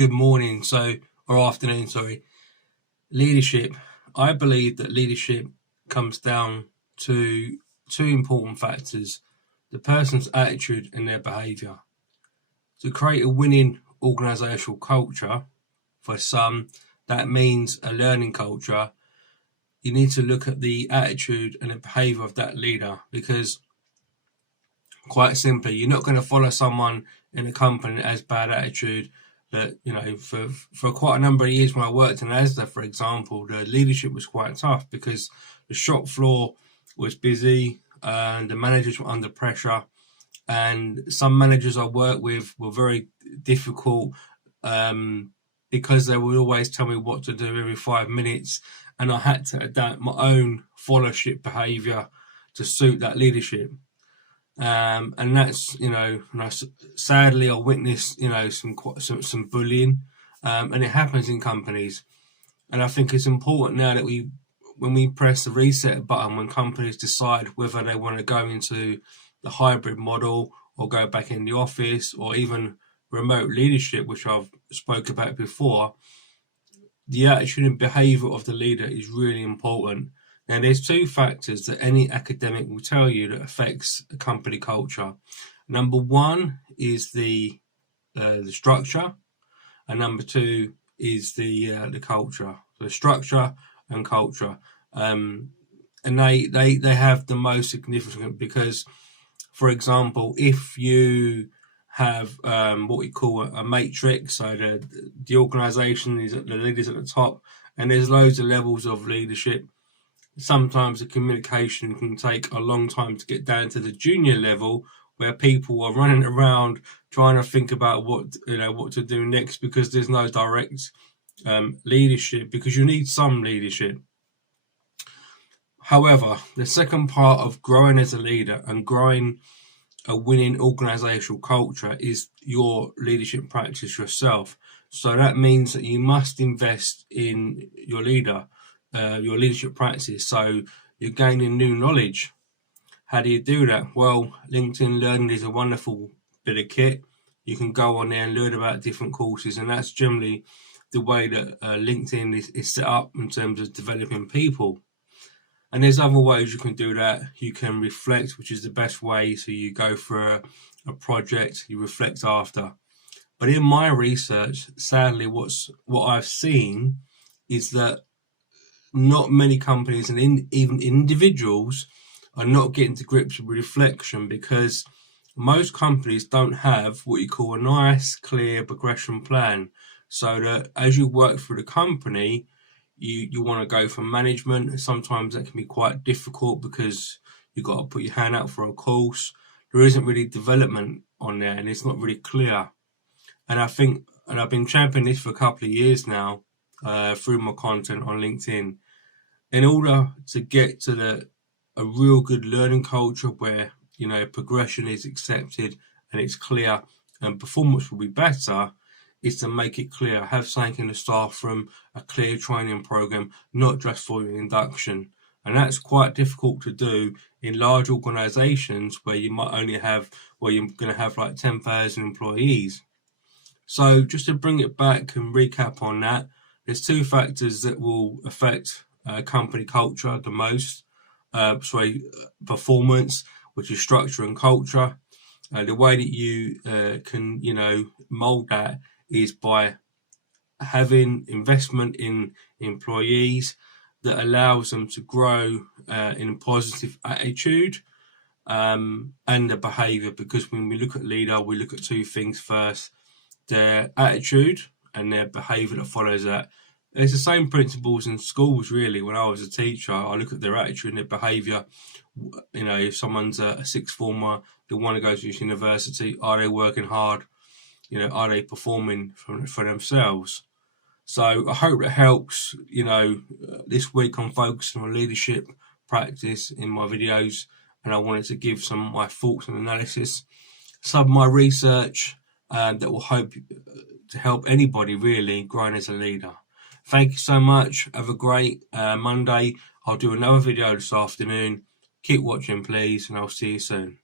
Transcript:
Good morning, or afternoon, sorry. Leadership. I believe that leadership comes down to two important factors: the person's attitude and their behaviour. To create a winning organisational culture, for some, that means a learning culture. You need to look at the attitude and the behaviour of that leader, because quite simply, you're not going to follow someone in a company that has bad attitude. That, for quite a number of years when I worked in Asda, for example, the leadership was quite tough because the shop floor was busy and the managers were under pressure, and some managers I worked with were very difficult because they would always tell me what to do every 5 minutes, and I had to adapt my own followership behaviour to suit that leadership. And that's, sadly I witnessed, some bullying, and it happens in companies. And I think it's important now that when we press the reset button, when companies decide whether they want to go into the hybrid model or go back in the office or even remote leadership, which I've spoke about before, the attitude and behaviour of the leader is really important. Now, there's two factors that any academic will tell you that affects a company culture. Number one is the structure, and number two is the culture. So structure and culture, and they have the most significant, because, for example, if you have what we call a matrix, so the organisation is the leaders at the top, and there's loads of levels of leadership. Sometimes the communication can take a long time to get down to the junior level, where people are running around trying to think about what to do next, because there's no direct leadership, because you need some leadership. However, the second part of growing as a leader and growing a winning organisational culture is your leadership practice yourself. So that means that you must invest in your your leadership practice, so you're gaining new knowledge. How do you do that? Well, LinkedIn Learning is a wonderful bit of kit. You can go on there and learn about different courses, and that's generally the way that LinkedIn is set up in terms of developing people. And there's other ways you can do that. You can reflect, which is the best way. So you go for a project, you reflect after. But in my research, sadly, what I've seen is that not many companies and even individuals are not getting to grips with reflection, because most companies don't have what you call a nice, clear progression plan. So that as you work through the company, you want to go for management. Sometimes that can be quite difficult because you've got to put your hand out for a course. There isn't really development on there, and it's not really clear. And I've been championing this for a couple of years now through my content on LinkedIn. In order to get to a real good learning culture where progression is accepted and it's clear and performance will be better, is to make it clear. Have something in the staff room, a clear training program, not just for your induction. And that's quite difficult to do in large organisations where you might only have, you're going to have like 10,000 employees. So just to bring it back and recap on that, there's two factors that will affect company culture the most. Performance, which is structure and culture. The way that you can, mold that is by having investment in employees that allows them to grow in a positive attitude and the behaviour. Because when we look at leader, we look at two things first: their attitude and their behaviour that follows that. It's the same principles in schools, really. When I was a teacher, I look at their attitude and their behaviour. If someone's a sixth former, they want to go to university, are they working hard? Are they performing for themselves? So I hope it helps. This week I'm focusing on leadership practice in my videos, and I wanted to give some of my thoughts and analysis, some of my research that will hope to help anybody really growing as a leader. Thank you so much. Have a great Monday. I'll do another video this afternoon. Keep watching, please, and I'll see you soon.